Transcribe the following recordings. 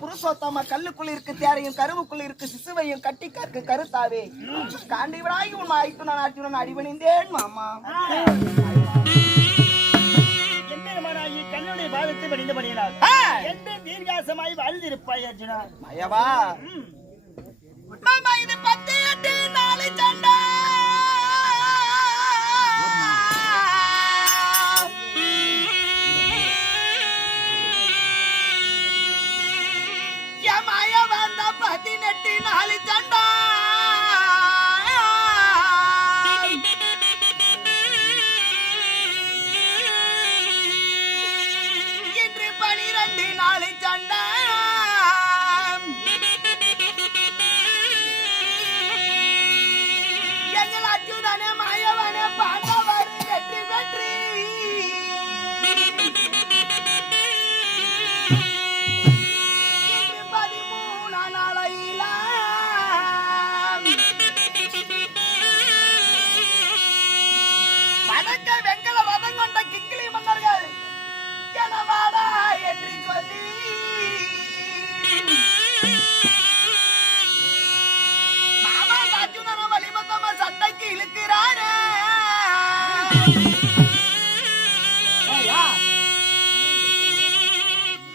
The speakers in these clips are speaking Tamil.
புருஷோத்தம கல்லுக்குள்ள இருக்கு தேரையும் கருவுக்குள்ள இருக்கு சிசுவையும் கட்டி கற்கு கருத்தாவே காண்டிவராகி உன் ஆயிட்டு நான் ஆட்சி அடிபணிந்தேன் மாமா. கண்ணுடைய பாதத்தை பணிந்தபடியினால் எந்த தீர்காசமாய் வாழ்ந்திருப்பாய் அர்ஜுனா. மயவா மாமா இது 10 8 4 சண்டை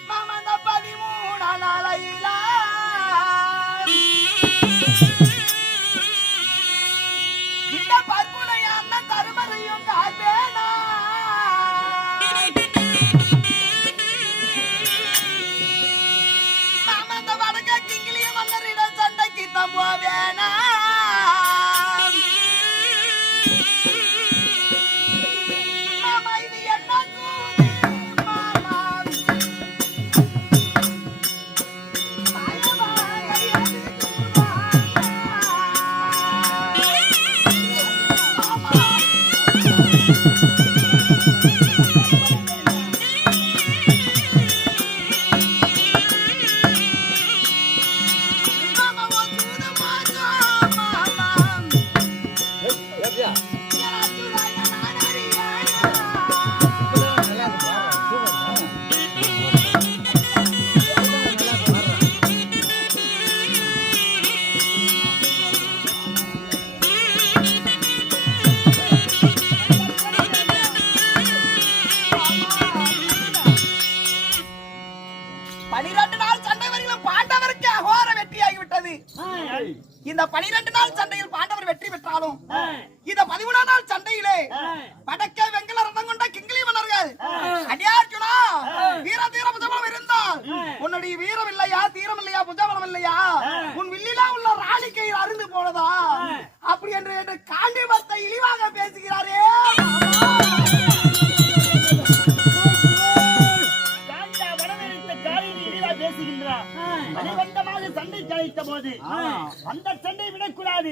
மாமா 13 நாளையில இந்த 12 நாள் சண்டையில் பாண்டவர் வெற்றி பெற்றாலும் இந்த 13 நாள் சண்டையிலே படக்க வெங்கல ரதம் கொண்ட கிங்கிலி மன்னர்கள் அடியார்ஜுனா வீர தீர புஜபலம் இருந்தால் உன்னுடைய வீரம் இல்லையா தீரம் இல்லையா புஜபலம் இல்லையா உன் வில்லிலா உள்ள ராணிக்கை அருந்து போனதா அப்படி என்று காண்டிபத்தை இழிவாக பேசுகிறாரே சண்டை கழித்த போது அந்த சண்டை விடக்கூடாது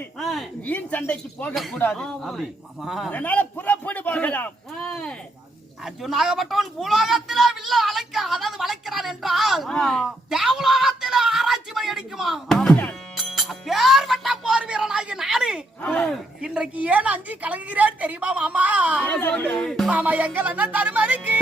வீண் சண்டைக்கு போக கூடாது அதனால புறப்படு போகலாம் அர்ஜுனாகப்பட்டவன் பூலோகத்திலே வில்ல அழைக்க அதாவது வளைக்கிறான் என்றால் தேவலோகத்திலே ஆராய்ச்சி மணி அடிக்குமா அப்பேற்பட்ட போர் வீரனாகி நானு இன்றைக்கு ஏன் அஞ்சி கலங்குகிறேன் தெரியுமா மாமா மாமா எங்கள் என்ன தருமதிக்கு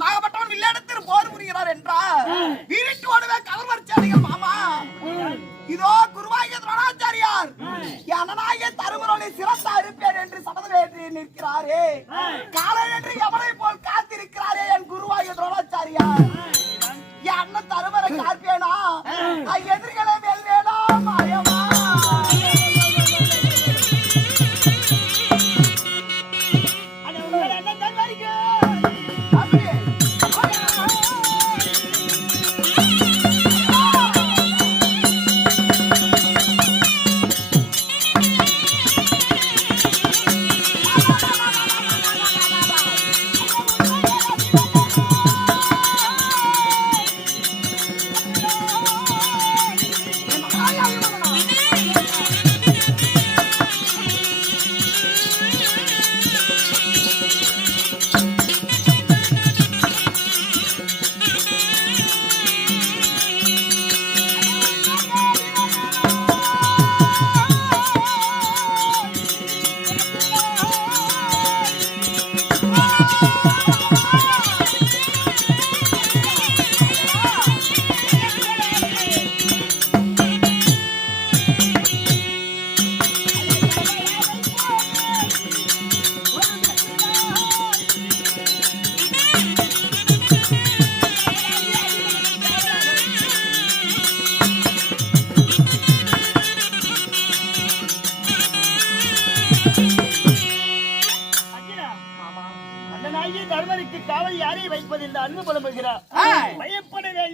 நாகப்பட்டவன் வில்லேடத்தில் போர் புரிகிறார் என்றால் வீரட்டோடுவே கவர்வர்ச்சாரிகள் மாமா இதோ குருவாகிய துரோணாச்சாரியார் அண்ணனாகிய தருமரோனை சிறந்தா இருப்பேன் என்று சபதமேற்று நிற்கிறாரே காலை என்று எவனை போல் காத்திருக்கிறாரே என் குருவாகிய துரோணாச்சாரியார் என் அண்ணன் தருமரை காப்பேனா எதிரிகளை வெல்வேனா மாயமா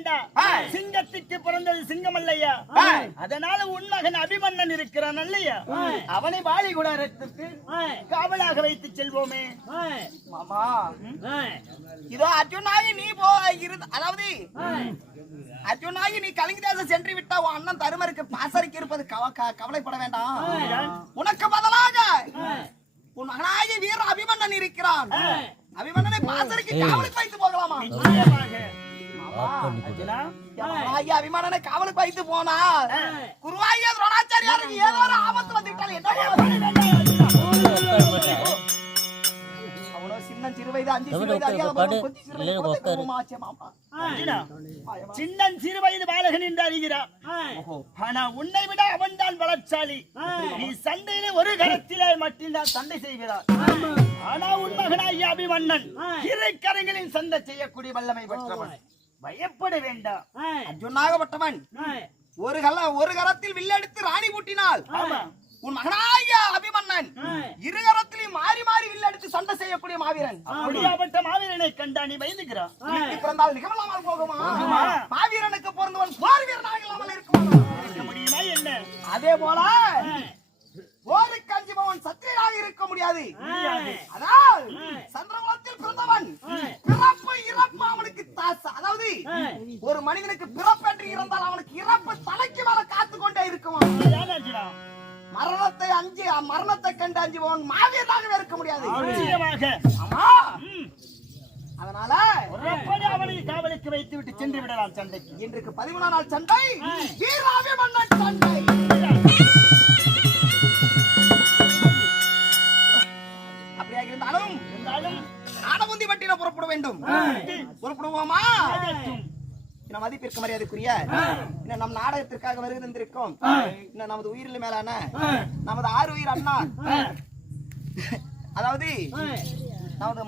வேண்டாம். சிங்கத்துக்கு பிறந்தது சிங்கம் அல்லையா? அதனால உன் மகன் அபிமன்னன் இருக்கிறான் அல்லையா? அவனை வாலி குடாரத்துக்கு காவலாக வைத்து செல்வோமே. மாமா இதோ அர்ஜுனாகி நீ அதாவது அர்ஜுனாகி நீ கலிங்க தேசம் சென்று விட்டா உன் அண்ணன் தருமருக்கு பாசறைக்கு இருப்பது கவலைப்பட வேண்டாம். உனக்கு பதிலாக உன் மகனாகி வீர அபிமன்னன் இருக்கிறான். அபிமன்னனை பாசறைக்கு காவலுக்கு வைத்து போகலாமா? அபிமன்னனை காவலுக்கு வைத்து போனா குருவாகிய துரோணாச்சாரியாருக்கு ஏதோ ஒரு ஆபத்து வந்து விட்டால் என்ன? சின்ன சிறு வயது 5 சிறு வயது சின்னன் சிறு வயது பாலகன் என்று அறிகிறார். ஆனா உன்னை விட அவன் தான் பலசாலி. நீ சண்டையிலே ஒரு கரத்திலே மட்டும்தான் சண்டை செய்கிறார். ஆனா உன் மகனாகிய அபிமன்னன் இரு கரங்களில் சண்டை செய்யக்கூடிய வல்லமை பெற்றவன். பயப்பட வேண்டாம். அர்ஜுனாகப்பட்டவன் ஒரு கரத்தில் வில்லெடுத்து ராணி பூட்டினால் உன் மகனாகிய அபிமன்னன் இரு கரத்திலும் மாறி மாறி வில்லெடுத்து சண்டை செய்யக்கூடிய மாவீரன். அப்படியாப்பட்ட மாவீரனை கண்டா நீ பயந்துகிறான். பிறந்தால் நிகழாமல் போகுமா? மாவீரனுக்கு பிறந்தவன் போர் வீரனாக இல்லாமல் இருக்க முடியுமா என்ன? அதே போல போருக்கு அஞ்சுபவன் சத்திரியனாக இருக்க முடியாது. அதாவது சந்திரகுலத்தில் பிறந்தவன் பிறப்பு இறப்பு அவனுக்கு அதாவது ஒரு மனிதனுக்கு பிறப்பு என்று இருந்தால் அவனுக்கு இறப்பு தலைக்கு மேல காத்து கொண்டே இருக்குமா? மரணத்தை கண்டு அஞ்சுபவன் மாவீரனாகவே இருக்க முடியாது. அதனால அவனை காவலுக்கு வைத்து விட்டு சென்று விடலாம் சண்டைக்கு. இன்றைக்கு 13ஆம் நாள் சண்டை வீராபிமன்னன் சண்டை. அப்படியாக இருந்தாலும் நாடமுந்தி வட்டியில புறப்பட வேண்டும். புறப்படுவோமா? மதிப்பிற்கு மரியாதைக்குரிய நம் நாடகத்திற்காக வருகின்றிருக்கோம். நமது உயிரில் மேலான நமது 6 உயிர் அண்ணா, அதாவது நமது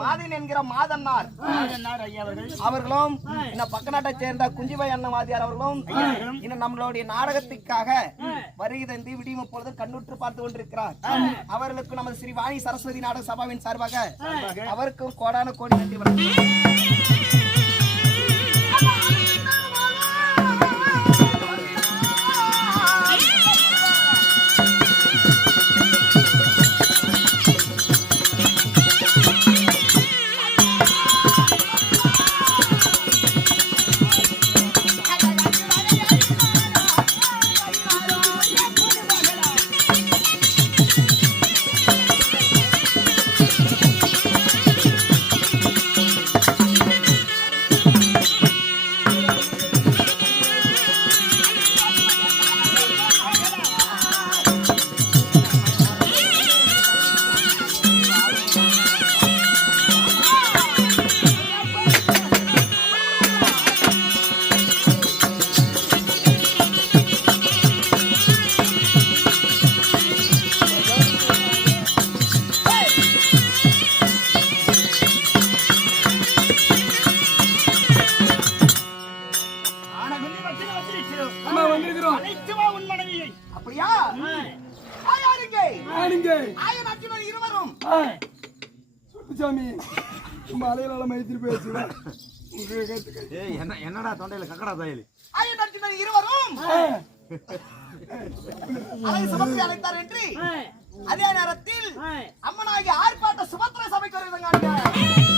மாதின் என்கிற மாதன்னார் அவர்களும் இந்த பக்க நாட்டை சேர்ந்த குஞ்சிபாய் அண்ணவாதியார் அவர்களும் இன்னும் நம்மளுடைய நாடகத்திற்காக வருகை தந்து விடியும் பொழுது கண்ணுற்று பார்த்து கொண்டிருக்கிறார். அவர்களுக்கு நமது ஸ்ரீ வாணி சரஸ்வதி நாடக சபாவின் சார்பாக அவருக்கும் கோடான கோடி நன்றி வணக்கம். என்னடா தொண்டையில கக்கடா தாயலி இருவரும் அழைத்தார் என்று அதே நேரத்தில் அம்மனாகிய ஆர்ப்பாட்ட சுபத்திர சபைக்கு வருகிறாங்க.